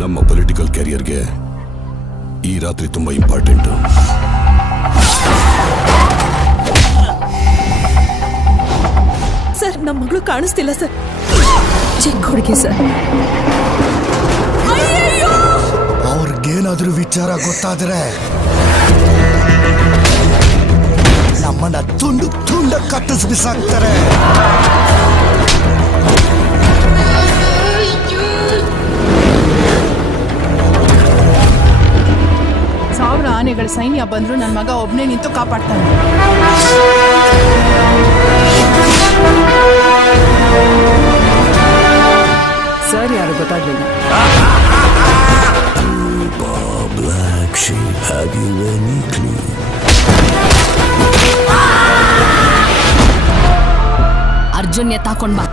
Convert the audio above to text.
ನಮ್ಮ ಪೊಲಿಟಿಕಲ್ ಕ್ಯಾರಿಯರ್ಗೆ ಈ ರಾತ್ರಿ ತುಂಬಾ ಇಂಪಾರ್ಟೆಂಟ್. ಸರ್, ನಮ್ಮ ಮಗಳು ಕಾಣಿಸ್ತಿಲ್ಲ ಸರ್. ಚಿಕ್ಕ ಹುಡುಗಿ ಸರ್. ಅವ್ರಿಗೇನಾದ್ರೂ ವಿಚಾರ ಗೊತ್ತಾದ್ರೆ ನಮ್ಮನ್ನ ತುಂಡು ತುಂಡ ಕತ್ತಿಸ್ ಬಿಸಾಕ್ತಾರೆ. ಸಾವಿರ ಆನೆಗಳ ಸೈನ್ಯ ಬಂದ್ರು ನನ್ನ ಮಗ ಒಬ್ನೇ ನಿಂತು ಕಾಪಾಡ್ತಾನೆ. ಸರ್ ಯಾರು ಗೊತ್ತಾಗ್ಲಿಲ್ಲ. Black sheep, have you any clue? Arjun ಎತ್ತಾಕೊಂಡ್ ಬಾ.